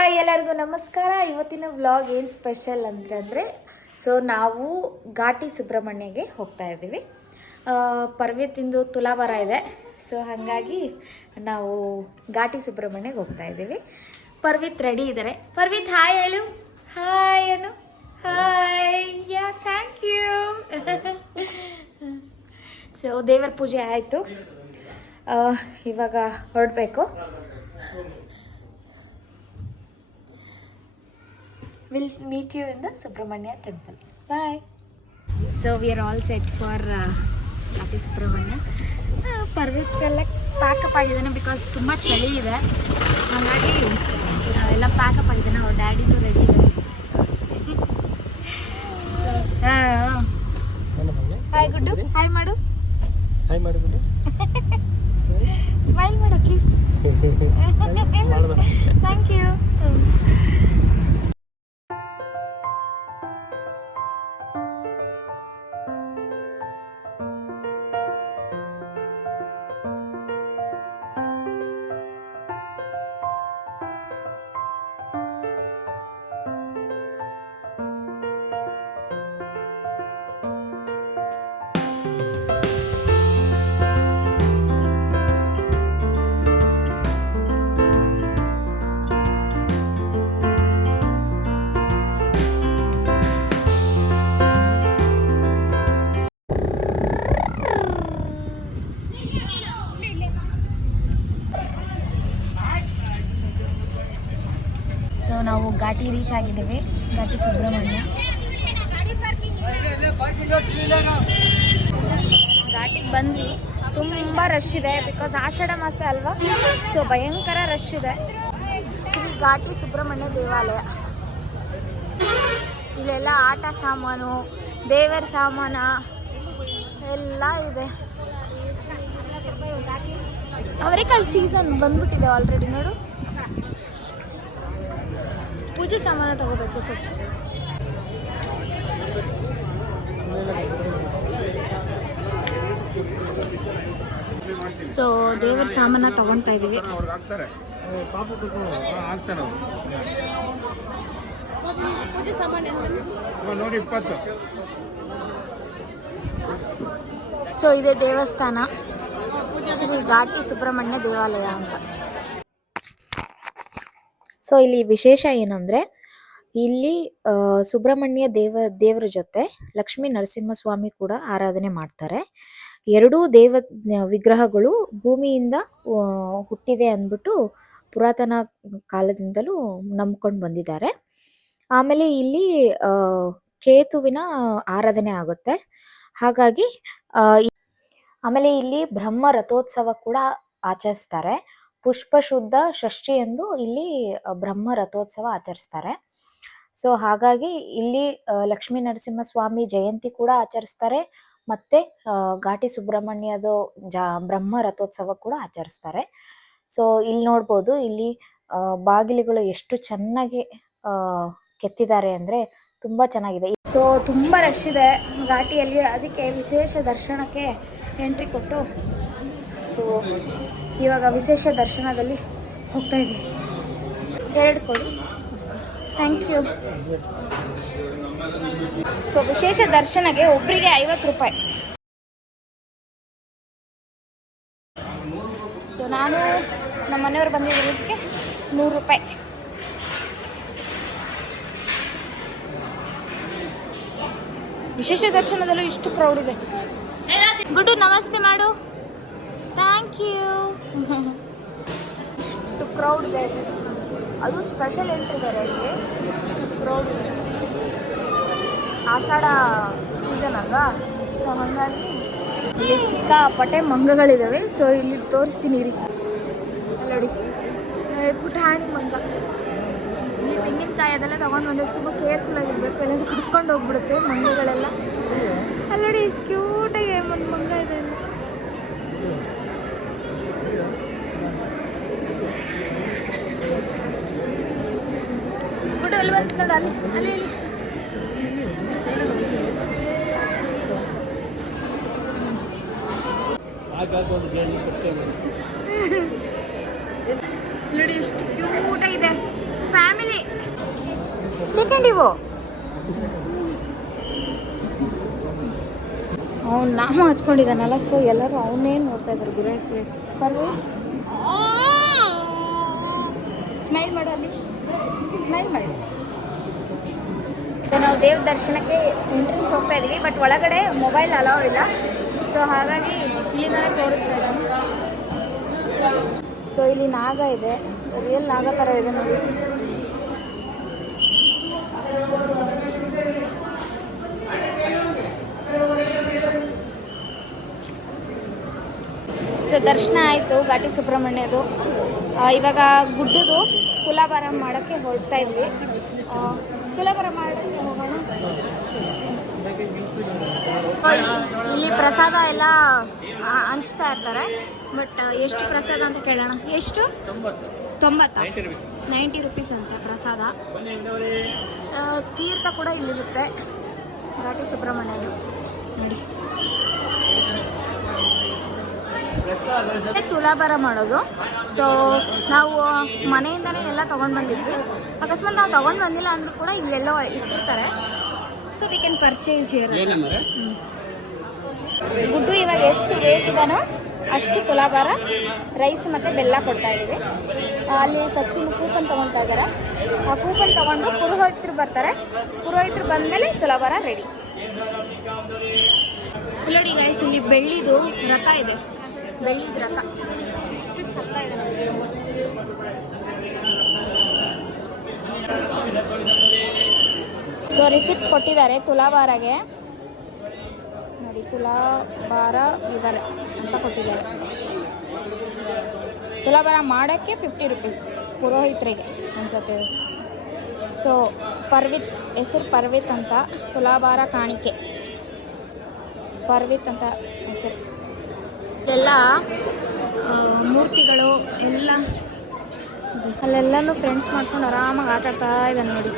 Hi ಎಲ್ಲರಿಗೂ ನಮಸ್ಕಾರ. ಇವತ್ತಿನ ವ್ಲಾಗ್ ಏನು ಸ್ಪೆಷಲ್ ಅಂತಂದರೆ ನಾವು ಘಾಟಿ ಸುಬ್ರಹ್ಮಣ್ಯಗೆ ಹೋಗ್ತಾ ಇದ್ದೀವಿ. ಪರ್ವತಿಂದು ತುಲಾಭಾರ ಇದೆ. ಹಾಗಾಗಿ ನಾವು ಘಾಟಿ ಸುಬ್ರಹ್ಮಣ್ಯಗೆ ಹೋಗ್ತಾ ಇದ್ದೀವಿ. ಪರ್ವಿತ್ ರೆಡಿ ಇದ್ದಾರೆ. ಪರ್ವಿತ್ ಹಾಯ್ ಹೇಳು. Hi Anu. Hi. Yeah thank you. ದೇವರ ಪೂಜೆ ಆಯಿತು. ಇವಾಗ ಹೊರಡಬೇಕು. We'll meet you in the Subramanya temple. Bye. So we are all set for Ghati Subramanya. ಪರ್ವತ್ತೆಲ್ಲ ಪ್ಯಾಕಪ್ ಆಗಿದ್ದಾನೆ ಬಿಕಾಸ್ ತುಂಬ ಚಳಿ ಇದೆ. ಹಾಗಾಗಿ ಎಲ್ಲ ಪ್ಯಾಕಪ್ ಆಗಿದ್ದಾನೆ. ಅವ್ರ ಡ್ಯಾಡಿನೂ ರೆಡಿ ಇದ್ದಾರೆ. ಹಾಯ್ ಗುಡ್ಡು. ಹಾಯ್ ಮಾಡು. ಹಾಯ್ ಮಾಡು ಗುಡ್ಡು. ಸ್ಮೈಲ್ ಮಾಡು ಅಟ್ಲೀಸ್ಟ್. Thank you. ನಾವು ಘಾಟಿ ರೀಚ್ ಆಗಿದ್ದೀವಿ. ಘಾಟಿ ಸುಬ್ರಹ್ಮಣ್ಯ ಘಾಟಿಗೆ ಬಂದ್ವಿ. ತುಂಬ ರಶ್ ಇದೆ ಬಿಕಾಸ್ ಆಷಾಢ ಮಾಸ ಅಲ್ವಾ. ಭಯಂಕರ ರಶ್ ಇದೆ. ಶ್ರೀ ಘಾಟಿ ಸುಬ್ರಹ್ಮಣ್ಯ ದೇವಾಲಯ. ಇಲ್ಲೆಲ್ಲ ಆಟ ಸಾಮಾನು, ದೇವರ ಸಾಮಾನ ಎಲ್ಲ ಇದೆ. ಅವರೆಕಾಳು ಸೀಸನ್ ಬಂದ್ಬಿಟ್ಟಿದೆ ಆಲ್ರೆಡಿ. ನೋಡು, ಪೂಜೆ ಸಾಮಾನು ತಗೋಬೇಕು ಸಚ್. ದೇವರ ಸಾಮಾನ ತಗೊಳ್ತಾ ಇದೀವಿ. ಪೂಜೆ ಸಾಮಾನು ಇದೆ ದೇವಸ್ಥಾನ, ಶ್ರೀ ಘಾಟಿ ಸುಬ್ರಹ್ಮಣ್ಯ ದೇವಾಲಯ ಅಂತ. ಇಲ್ಲಿ ವಿಶೇಷ ಏನಂದರೆ, ಇಲ್ಲಿ ಸುಬ್ರಹ್ಮಣ್ಯ ದೇವರ ಜೊತೆ ಲಕ್ಷ್ಮೀ ನರಸಿಂಹಸ್ವಾಮಿ ಕೂಡ ಆರಾಧನೆ ಮಾಡ್ತಾರೆ. ಎರಡೂ ವಿಗ್ರಹಗಳು ಭೂಮಿಯಿಂದ ಹುಟ್ಟಿದೆ ಅಂದ್ಬಿಟ್ಟು ಪುರಾತನ ಕಾಲದಿಂದಲೂ ನಂಬ್ಕೊಂಡು ಬಂದಿದ್ದಾರೆ. ಆಮೇಲೆ ಇಲ್ಲಿ ಕೇತುವಿನ ಆರಾಧನೆ ಆಗುತ್ತೆ. ಹಾಗಾಗಿ ಆಮೇಲೆ ಇಲ್ಲಿ ಬ್ರಹ್ಮ ರಥೋತ್ಸವ ಕೂಡ ಆಚರಿಸ್ತಾರೆ. ಪುಷ್ಪ ಶುದ್ಧ ಷಷ್ಠಿ ಎಂದು ಇಲ್ಲಿ ಬ್ರಹ್ಮ ರಥೋತ್ಸವ ಆಚರಿಸ್ತಾರೆ. ಹಾಗಾಗಿ ಇಲ್ಲಿ ಲಕ್ಷ್ಮೀ ನರಸಿಂಹಸ್ವಾಮಿ ಜಯಂತಿ ಕೂಡ ಆಚರಿಸ್ತಾರೆ. ಮತ್ತೆ ಘಾಟಿ ಸುಬ್ರಹ್ಮಣ್ಯದ ಬ್ರಹ್ಮ ರಥೋತ್ಸವ ಕೂಡ ಆಚರಿಸ್ತಾರೆ. ಇಲ್ಲಿ ನೋಡ್ಬೋದು, ಇಲ್ಲಿ ಬಾಗಿಲುಗಳು ಎಷ್ಟು ಚೆನ್ನಾಗಿ ಕೆತ್ತಿದ್ದಾರೆ ಅಂದರೆ ತುಂಬ ಚೆನ್ನಾಗಿದೆ. ತುಂಬ ರಶ್ ಇದೆ ಘಾಟಿಯಲ್ಲಿ. ಅದಕ್ಕೆ ವಿಶೇಷ ದರ್ಶನಕ್ಕೆ ಎಂಟ್ರಿ ಕೊಟ್ಟು ಇವಾಗ ವಿಶೇಷ ದರ್ಶನದಲ್ಲಿ ಹೋಗ್ತಾ ಇದ್ದೀವಿ. 2 ಕೊಡಿ. Thank you. ವಿಶೇಷ ದರ್ಶನಕ್ಕೆ ಒಬ್ಬರಿಗೆ 50 ರೂಪಾಯಿ. ನಾನು ನಮ್ಮ ಮನೆಯವರು ಬಂದಿದ್ದಕ್ಕೆ 100 ರೂಪಾಯಿ. ವಿಶೇಷ ದರ್ಶನದಲ್ಲೂ ಇಷ್ಟು ಕ್ರೌಡ್ ಇದೆ. ಗುಡ್ಡು ನಮಸ್ತೆ ಮಾಡು. Thank you. ಇಷ್ಟು ಕ್ರೌಡ್ ಇದೆ. ಅದು ಸ್ಪೆಷಲ್ ಎಂಟ್ರಿ ಇದ್ದಾರೆ ಇಲ್ಲಿ. ಇಷ್ಟು ಕ್ರೌಡ್ ಇದೆ. ಆಷಾಢ ಸೀಸನ್ ಅಲ್ವಾ. ಹಾಗಾಗಿ ಇಲ್ಲಿ ಸಿಕ್ಕಾಪಟ್ಟೆ ಮಂಗಗಳಿದ್ದಾವೆ. ಇಲ್ಲಿ ತೋರಿಸ್ತೀನಿ ರೀ. ನೋಡಿ, ಪುಟಾಣಿ ಮಂಗ. ಇಲ್ಲಿ ತೆಂಗಿನಕಾಯಿ ಅದೆಲ್ಲ ತೊಗೊಂಡು ಬಂದರೆ ತುಂಬ ಕೇರ್ಫುಲ್ ಆಗಿರ್ಬೇಕು. ಎಲ್ಲರೂ ಕುಡಿಸ್ಕೊಂಡು ಹೋಗ್ಬಿಡುತ್ತೆ ಮಂಗಗಳೆಲ್ಲ. ಅಲ್ಲಿ ನೋಡಿ, ಎಷ್ಟು ಕ್ಯೂಟಾಗಿ ಒಂದು ಮಂಗ ಇದೆ. ಗುಡ್ ಅಲ್ಲಿ ಬಂತು ನೋಡು. ಅಲ್ಲಿ ಅಲ್ಲಿ ನೋಡಿ, ಎಷ್ಟು ಕ್ಯೂಟಾಗಿದೆ. ಫ್ಯಾಮಿಲಿ ಸೆಕೆಂಡ್ ಇವು ಅವ್ನು ನಾಮ ಹಚ್ಕೊಂಡಿದ್ದಾನಲ್ಲ, ಸೊ ಎಲ್ಲರೂ ಅವನ್ನೇ ನೋಡ್ತಾ ಇದ್ದಾರೆ. ಗುರೇಸ್ ಪರ್ವಿ ಸ್ಮೈಲ್ ಮಾಡು, ಅಲ್ಲಿ ಸ್ಮೈಲ್ ಮಾಡಿ. ನಾವು ದೇವ್ರ ದರ್ಶನಕ್ಕೆ ಎಂಟ್ರೆನ್ಸ್ ಹೋಗ್ತಾ ಇದ್ದೀವಿ, ಬಟ್ ಒಳಗಡೆ ಮೊಬೈಲ್ ಅಲೋ ಇಲ್ಲ, ಸೊ ಹಾಗಾಗಿ ಇಲ್ಲಿಂದಲೇ ತೋರಿಸ್ತಾ ಇದ್ದಾನೆ. ಸೊ ಇಲ್ಲಿ ನಾಗ ಇದೆ, ರಿಯಲ್ ನಾಗ ಥರ ಇದೆ ನೋಡಿ. ಸೊ ದರ್ಶನ ಆಯಿತು ಘಾಟಿ ಸುಬ್ರಹ್ಮಣ್ಯದು. ಇವಾಗ ಗುಡ್ಡದು ತುಲಾಭಾರ ಮಾಡೋಕ್ಕೆ ಹೊರಡ್ತಾ ಇದ್ವಿ. ತುಲಾಭಾರ ಮಾಡೋಕ್ಕೆ ಹೋಗೋಣ. ಇಲ್ಲಿ ಪ್ರಸಾದ ಎಲ್ಲ ಹಂಚ್ತಾ ಇರ್ತಾರೆ, ಬಟ್ ಎಷ್ಟು ಪ್ರಸಾದ ಅಂತ ಕೇಳೋಣ. ಎಷ್ಟು? 90 ರುಪೀಸ್ ಅಂತ ಪ್ರಸಾದ. ತೀರ್ಥ ಕೂಡ ಇಲ್ಲಿರುತ್ತೆ ಘಾಟಿ ಸುಬ್ರಹ್ಮಣ್ಯದು ನೋಡಿ. ತುಲಾಭಾರ ಮಾಡೋದು. ಸೊ ನಾವು ಮನೆಯಿಂದನೇ ಎಲ್ಲ ತೊಗೊಂಡು ಬಂದಿದ್ವಿ. ಅಕಸ್ಮಾತ್ ನಾವು ತೊಗೊಂಡು ಬಂದಿಲ್ಲ ಅಂದರೂ ಕೂಡ ಇಲ್ಲೆಲ್ಲ ಇಟ್ಟಿರ್ತಾರೆ, so we can purchase here. Guddu ಇವಾಗ ಎಷ್ಟು ವೇಟ್ ಇದಾನೋ ಅಷ್ಟು ತುಲಾಭಾರ ರೈಸ್ ಮತ್ತು ಬೆಲ್ಲ ಕೊಡ್ತಾ ಇದ್ದೀವಿ. ಅಲ್ಲಿ ಸಚಿನ್ ಕೂಪನ್ ತೊಗೊಳ್ತಾ ಇದ್ದಾರೆ. ಆ ಕೂಪನ್ ತೊಗೊಂಡು ಪುರೋಹಿತರು ಬರ್ತಾರೆ. ಪುರೋಹಿತರು ಬಂದಮೇಲೆ ತುಲಾಭಾರ ರೆಡಿ. ನೋಡಿ ಗೈಸ್, ಇಲ್ಲಿ ಬೆಳ್ಳಿದು ರಥ ಇದೆ. ಬೆಳ್ಳಿದ ರಥ ಎಷ್ಟು ಚಂದ ಇದೆ. ಸೊ ರಿಸಿಪ್ಟ್ ಕೊಟ್ಟಿದ್ದಾರೆ ತುಲಾಭಾರಗೆ ನೋಡಿ. ತುಲಾಭಾರ ವಿವರ ಅಂತ ಕೊಟ್ಟಿದ್ದಾರೆ. ತುಲಾಭಾರ ಮಾಡೋಕ್ಕೆ 50 ರುಪೀಸ್ ಪುರೋಹಿತರಿಗೆ ಅನ್ಸುತ್ತೆ. ಸೊ ಪರ್ವಿತ್, ಹೆಸರು ಪರ್ವಿತ್ ಅಂತ. ತುಲಾಭಾರ ಕಾಣಿಕೆ ಪರ್ವಿತ್ ಅಂತ ಹೆಸರು. ಎಲ್ಲ ಮೂರ್ತಿಗಳು ಎಲ್ಲ ಅಲ್ಲೆಲ್ಲನೂ ಫ್ರೆಂಡ್ಸ್ ಮಾಡ್ಕೊಂಡು ಆರಾಮಾಗಿ ಆಟ ಆಡ್ತಾ ಇದ್ದಾನೆ ನೋಡಿ.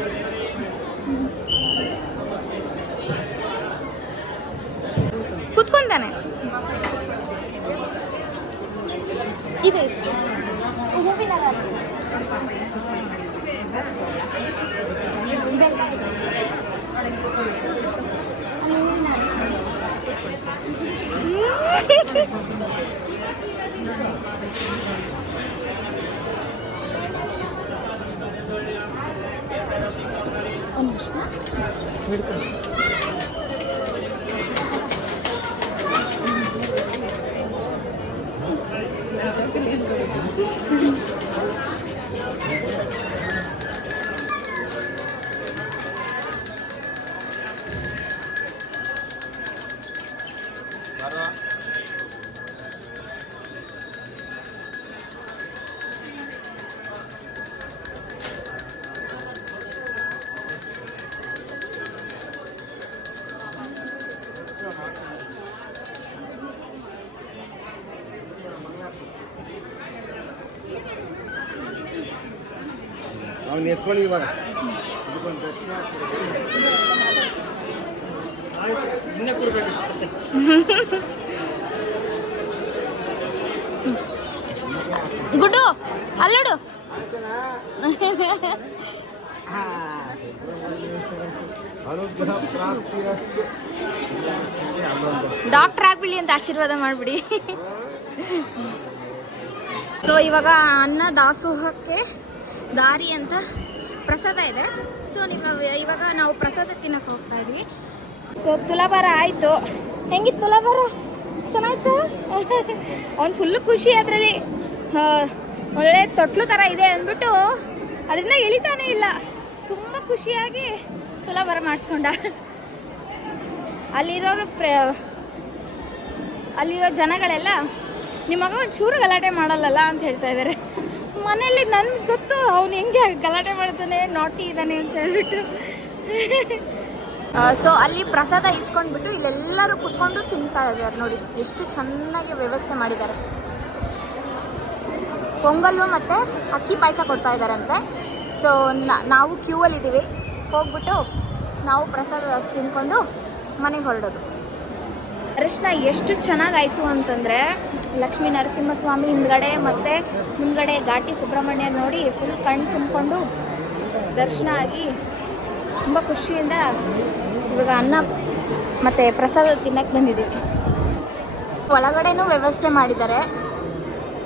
ಕುತ್ಕೊಂತಾನೆ. ಇದೆ ಹೂವಿನ ಅವ್ನು ಎತ್ಕೊಳ್ಳಿ ಇವಾಗ. ಗುಡ್ಡು ಅಲ್ಲೋಡು. ಡಾಕ್ಟರ್ ಆಗ್ಬಿಡಿ ಅಂತ ಆಶೀರ್ವಾದ ಮಾಡಿಬಿಡಿ. ಸೊ ಇವಾಗ ಅನ್ನ ದಾಸೋಹಕ್ಕೆ ದಾರಿ ಅಂತ ಪ್ರಸಾದ ಇದೆ. ಸೊ ಇವಾಗ ನಾವು ಪ್ರಸಾದ ತಿನ್ನಕ್ಕೆ ಹೋಗ್ತಾ ಇದ್ವಿ. ಸೊ ತುಲಾಭಾರ ಆಯಿತು. ಹೆಂಗಿತ್ತು ತುಲಾಭಾರ? ಚೆನ್ನಾಯ್ತು. ಅವ್ನು ಫುಲ್ಲು ಖುಷಿ. ಅದರಲ್ಲಿ ಒಳ್ಳೆ ತೊಟ್ಲು ಥರ ಇದೆ ಅಂದ್ಬಿಟ್ಟು ಅದರಿಂದ ಇಳಿತಾನೇ ಇಲ್ಲ. ತುಂಬ ಖುಷಿಯಾಗಿ ತುಲಾಭಾರ ಮಾಡಿಸ್ಕೊಂಡ. ಅಲ್ಲಿರೋ ಜನಗಳೆಲ್ಲ ನಿಮ್ಮ ಮಗ ಒಂಚೂರು ಗಲಾಟೆ ಮಾಡಲ್ಲಲ್ಲ ಅಂತ ಹೇಳ್ತಾ ಇದ್ದಾರೆ. ಮನೆಯಲ್ಲಿ ನನ್ಗೆ ಗೊತ್ತು ಅವ್ನು ಹೆಂಗೆ ಗಲಾಟೆ ಮಾಡ್ತಾನೆ, ನಾಟಿ ಇದ್ದಾನೆ ಅಂತ ಹೇಳ್ಬಿಟ್ಟು. ಸೊ ಅಲ್ಲಿ ಪ್ರಸಾದ ಇಸ್ಕೊಂಡ್ಬಿಟ್ಟು ಇಲ್ಲೆಲ್ಲರೂ ಕುತ್ಕೊಂಡು ತಿಂತಾ ಇದ್ದಾರೆ ನೋಡಿ. ಎಷ್ಟು ಚೆನ್ನಾಗಿ ವ್ಯವಸ್ಥೆ ಮಾಡಿದ್ದಾರೆ. ಪೊಂಗಲ್ಲು ಮತ್ತು ಅಕ್ಕಿ ಪಾಯಸ ಕೊಡ್ತಾ ಇದ್ದಾರಂತೆ. ಸೊ ನಾವು ಕ್ಯೂ ಅಲ್ಲಿ ಇದ್ದೀವಿ. ಹೋಗ್ಬಿಟ್ಟು ನಾವು ಪ್ರಸಾದ ತಿನ್ಕೊಂಡು ಮನೆಗೆ ಹೊರಡೋದು. ದರ್ಶನ ಎಷ್ಟು ಚೆನ್ನಾಗಾಯಿತು ಅಂತಂದರೆ, ಲಕ್ಷ್ಮೀ ನರಸಿಂಹಸ್ವಾಮಿ ಹಿಂದ್ಗಡೆ ಮತ್ತು ಮುಂದ್ಗಡೆ ಘಾಟಿ ಸುಬ್ರಹ್ಮಣ್ಯ ನೋಡಿ ಫುಲ್ ಕಣ್ಣು ತುಂಬಿಕೊಂಡು ದರ್ಶನ ಆಗಿ ತುಂಬ ಖುಷಿಯಿಂದ ಇವಾಗ ಅನ್ನ ಮತ್ತು ಪ್ರಸಾದ ತಿನ್ನಕ್ಕೆ ಬಂದಿದ್ದೀವಿ. ಒಳಗಡೆನೂ ವ್ಯವಸ್ಥೆ ಮಾಡಿದ್ದಾರೆ.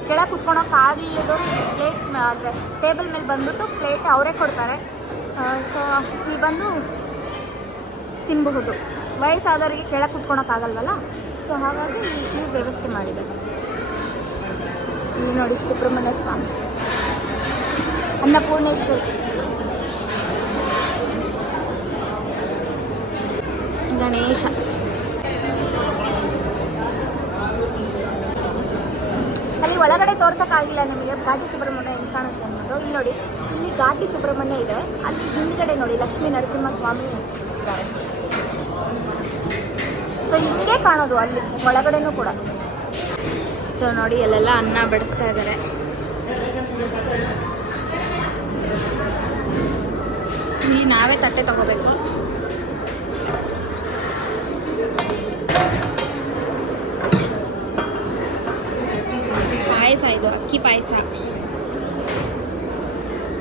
ಕೆಳಗೆ ಕುತ್ಕೊಳಕ್ಕಾಗಲಿದ್ದವರು ಪ್ಲೇಟ್ ಅಂದರೆ ಟೇಬಲ್ ಮೇಲೆ ಬಂದ್ಬಿಟ್ಟು ಪ್ಲೇಟ್ ಅವರೇ ಕೊಡ್ತಾರೆ. ಸೊ ಇಲ್ಲಿ ಬಂದು ತಿನ್ನಬಹುದು. ವಯಸ್ಸಾದವರಿಗೆ ಕೆಳಗೆ ಕುತ್ಕೊಳಕ್ಕಾಗಲ್ವಲ್ಲ, ಸೊ ಹಾಗಾಗಿ ಈ ವ್ಯವಸ್ಥೆ ಮಾಡಿದ್ದಾರೆ. ಇಲ್ಲಿ ನೋಡಿ ಸುಬ್ರಹ್ಮಣ್ಯ ಸ್ವಾಮಿ, ಅನ್ನಪೂರ್ಣೇಶ್ವರಿ, ಗಣೇಶ. ಅಲ್ಲಿ ಒಳಗಡೆ ತೋರ್ಸೋಕ್ಕಾಗಿಲ್ಲ ನಿಮಗೆ ಘಾಟಿ ಸುಬ್ರಹ್ಮಣ್ಯ ಹೆಂಗೆ ಕಾಣಿಸ್ತೆ ಅಂದ್ಬಿಟ್ಟು. ಇಲ್ಲಿ ನೋಡಿ, ಇಲ್ಲಿ ಘಾಟಿ ಸುಬ್ರಹ್ಮಣ್ಯ ಇದೆ, ಅಲ್ಲಿ ಹಿಂದ್ಗಡೆ ನೋಡಿ ಲಕ್ಷ್ಮೀ ನರಸಿಂಹ ಸ್ವಾಮಿ ಇದ್ದಾರೆ. ಸೊ ಹಿಂಗೆ ಕಾಣೋದು ಅಲ್ಲಿ ಒಳಗಡೆನೂ ಕೂಡ. ಸೊ ನೋಡಿ ಅಲ್ಲೆಲ್ಲ ಅನ್ನ ಬಡಿಸ್ತಾ ಇದ್ದಾರೆ. ಇಲ್ಲಿ ನಾವೇ ತಟ್ಟೆ ತಗೋಬೇಕು. ಪಾಯಸ, ಇದು ಅಕ್ಕಿ ಪಾಯಸ,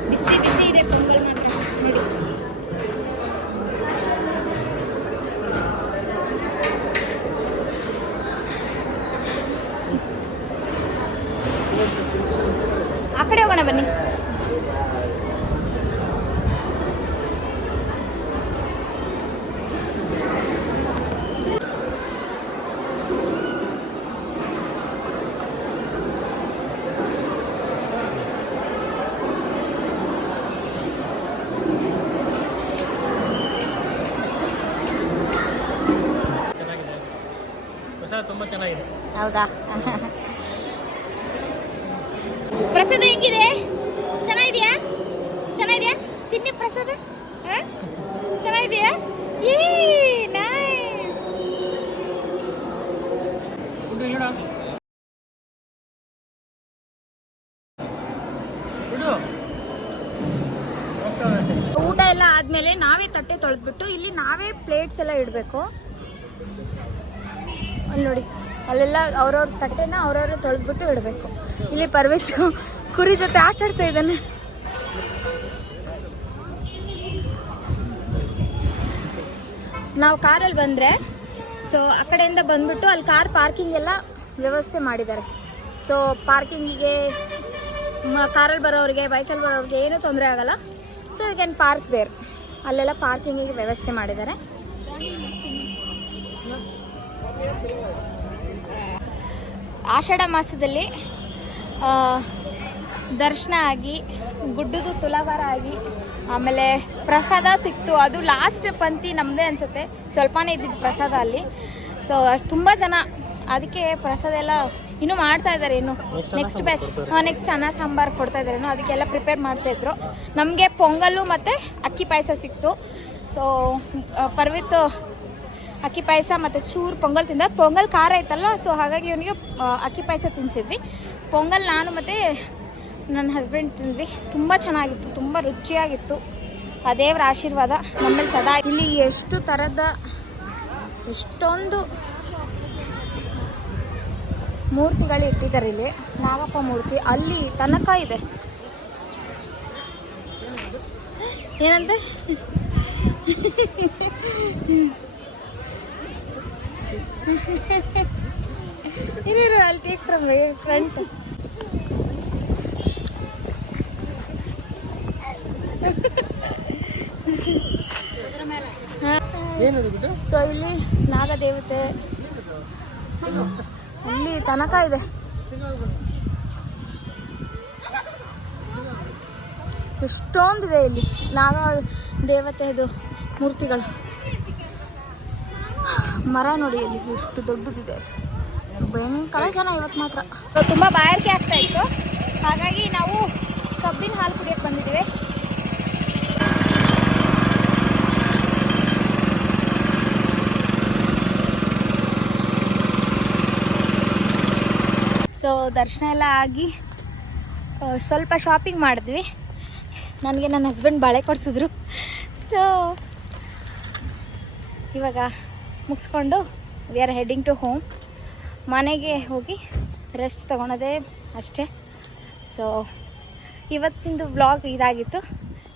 ಬಿಸಿ ಬಿಸಿ ಇದೆ. ಪೊಂಗಲ್ ಮಾತ್ರ ನೋಡಿ. ಆ ಕಡೆ ಹೋಗೋಣ ಬನ್ನಿ. ಚೆನ್ನಾಗಿದೆ, ಪ್ರಸಾದ ತುಂಬ ಚೆನ್ನಾಗಿದೆ. ಹೌದಾ? ಪ್ರಸಾದ ಹೆಂಗಿದೆ? ಚೆನ್ನಾಗಿದೆಯಾ? ಚೆನ್ನಾಗಿದೆಯಾ? ತಿನ್ನಿ ಪ್ರಸಾದ. ಚೆನ್ನಾಗಿದೆಯಾ? ಈ ನೈಸ್. ಊಟ ಎಲ್ಲ ಆದ್ಮೇಲೆ ನಾವೇ ತಟ್ಟೆ ತೊಳೆದ್ಬಿಟ್ಟು ಇಲ್ಲಿ ನಾವೇ ಪ್ಲೇಟ್ಸ್ ಎಲ್ಲ ಇಡಬೇಕು. ಅಲ್ಲಿ ನೋಡಿ, ಅಲ್ಲೆಲ್ಲ ಅವ್ರವ್ರ ತಟ್ಟೆನ ಅವ್ರವ್ರೇ ತೊಳೆದ್ಬಿಟ್ಟು ಇಡಬೇಕು. ಇಲ್ಲಿ ಪರ್ವೇಶ್ ಕುರಿ ಜೊತೆ ಆಟ ಆಡ್ತಾ ಇದ್ದಾನೆ. ನಾವು ಕಾರಲ್ಲಿ ಬಂದರೆ, ಸೊ ಆ ಕಡೆಯಿಂದ ಬಂದ್ಬಿಟ್ಟು ಅಲ್ಲಿ ಕಾರ್ ಪಾರ್ಕಿಂಗ್ ಎಲ್ಲ ವ್ಯವಸ್ಥೆ ಮಾಡಿದ್ದಾರೆ. ಸೊ ಪಾರ್ಕಿಂಗಿಗೆ ಕಾರಲ್ಲಿ ಬರೋರಿಗೆ, ಬೈಕಲ್ಲಿ ಬರೋರಿಗೆ ಏನೂ ತೊಂದರೆ ಆಗಲ್ಲ. So you can park there. ಅಲ್ಲೆಲ್ಲ ಪಾರ್ಕಿಂಗಿಗೆ ವ್ಯವಸ್ಥೆ ಮಾಡಿದ್ದಾರೆ. ಆಷಾಢ ಮಾಸದಲ್ಲಿ ದರ್ಶನ ಆಗಿ, ಗುಡ್ಡದ ತುಲಾಭಾರ ಆಗಿ, ಆಮೇಲೆ ಪ್ರಸಾದ ಸಿಕ್ತು. ಅದು ಲಾಸ್ಟ್ ಪಂಕ್ತಿ ನಮ್ಮದೇ ಅನಿಸುತ್ತೆ, ಸ್ವಲ್ಪನೇ ಇದ್ದಿದ್ದು ಪ್ರಸಾದ ಅಲ್ಲಿ. ಸೊ ತುಂಬ ಜನ, ಅದಕ್ಕೆ ಪ್ರಸಾದ ಎಲ್ಲ ಇನ್ನೂ ಮಾಡ್ತಾ ಇದ್ದಾರೆ. ಇನ್ನು ನೆಕ್ಸ್ಟ್ ಬ್ಯಾಚ್, ನೆಕ್ಸ್ಟ್ ಅನ್ನ ಸಾಂಬಾರು ಕೊಡ್ತಾ ಇದ್ದಾರೆ. ಇನ್ನೂ ಅದಕ್ಕೆಲ್ಲ ಪ್ರಿಪೇರ್ ಮಾಡ್ತಾಯಿದ್ರು. ನಮಗೆ ಪೊಂಗಲ್ಲು ಮತ್ತು ಅಕ್ಕಿ ಪಾಯಸ ಸಿಕ್ತು. ಸೊ ಪರ್ವಿತ್ ಅಕ್ಕಿ ಪಾಯಸ ಮತ್ತು ಚೂರು ಪೊಂಗಲ್ ತಿಂದ. ಪೊಂಗಲ್ ಖಾರ ಇತ್ತಲ್ಲ, ಸೊ ಹಾಗಾಗಿ ಇವನಿಗೆ ಅಕ್ಕಿ ಪಾಯಸ ತಿನ್ನಿಸಿದ್ವಿ. ಪೊಂಗಲ್ ನಾನು ಮತ್ತು ನನ್ನ ಹಸ್ಬೆಂಡ್ ತಿಂದ್ವಿ. ತುಂಬ ಚೆನ್ನಾಗಿತ್ತು, ತುಂಬ ರುಚಿಯಾಗಿತ್ತು. ಆ ದೇವರ ಆಶೀರ್ವಾದ ನಮ್ಮಲ್ಲಿ ಸದಾ. ಇಲ್ಲಿ ಎಷ್ಟು ಥರದ, ಎಷ್ಟೊಂದು ಮೂರ್ತಿಗಳು ಇಟ್ಟಿದ್ದಾರೆ. ಇಲ್ಲಿ ನಾಗಪ್ಪ ಮೂರ್ತಿ ಅಲ್ಲಿ ತನಕ ಇದೆ. ಏನಂತೆ? ಇರು, ಅಲ್ಲಿ ಟೇಕ್ ಫ್ರಮ್ ಫ್ರಂಟ್. ಸೊ ಇಲ್ಲಿ ನಾಗದೇವತೆ ಅಲ್ಲಿ ತನಕ ಇದೆ. ಎಷ್ಟೊಂದಿದೆ ಇಲ್ಲಿ ನಾಗ ದೇವತೆದು ಮೂರ್ತಿಗಳು. ಮರ ನೋಡಿ ಇಲ್ಲಿ ಎಷ್ಟು ದೊಡ್ಡದಿದೆ, ಭಯಂಕರ ಜನ ಇವತ್ತು ಮಾತ್ರ. ತುಂಬ ಬಾಯಾರಿಕೆ ಆಗ್ತಾ ಇತ್ತು, ಹಾಗಾಗಿ ನಾವು ಕಬ್ಬಿನ ಹಾಲು ಕುಡಿಯೋಕ್ಕೆ ಬಂದಿದ್ದೀವಿ. ಸೊ ದರ್ಶನ ಎಲ್ಲ ಆಗಿ ಸ್ವಲ್ಪ ಶಾಪಿಂಗ್ ಮಾಡಿದ್ವಿ. ನನಗೆ ನನ್ನ ಹಸ್ಬೆಂಡ್ ಬಾಳೆ ಕೊಡಿಸಿದ್ರು. ಸೊ ಇವಾಗ ಮುಗಿಸ್ಕೊಂಡು we are heading to home. ಮನೆಗೆ ಹೋಗಿ ರೆಸ್ಟ್ ತೊಗೊಳೋದೇ ಅಷ್ಟೇ. ಸೊ ಇವತ್ತಿಂದು ವ್ಲಾಗ್ ಇದಾಗಿತ್ತು.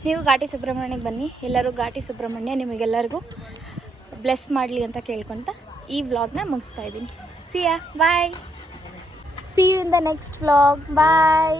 ನೀವು ಘಾಟಿ ಸುಬ್ರಹ್ಮಣ್ಯಕ್ಕೆ ಬನ್ನಿ. ಎಲ್ಲರೂ ಘಾಟಿ ಸುಬ್ರಹ್ಮಣ್ಯ ನಿಮಗೆಲ್ಲರಿಗೂ ಬ್ಲೆಸ್ ಮಾಡಲಿ ಅಂತ ಕೇಳ್ಕೊತ ಈ ವ್ಲಾಗ್ನ ಮುಗಿಸ್ತಾ ಇದ್ದೀನಿ. See ya, bye. See you in the next vlog. Bye.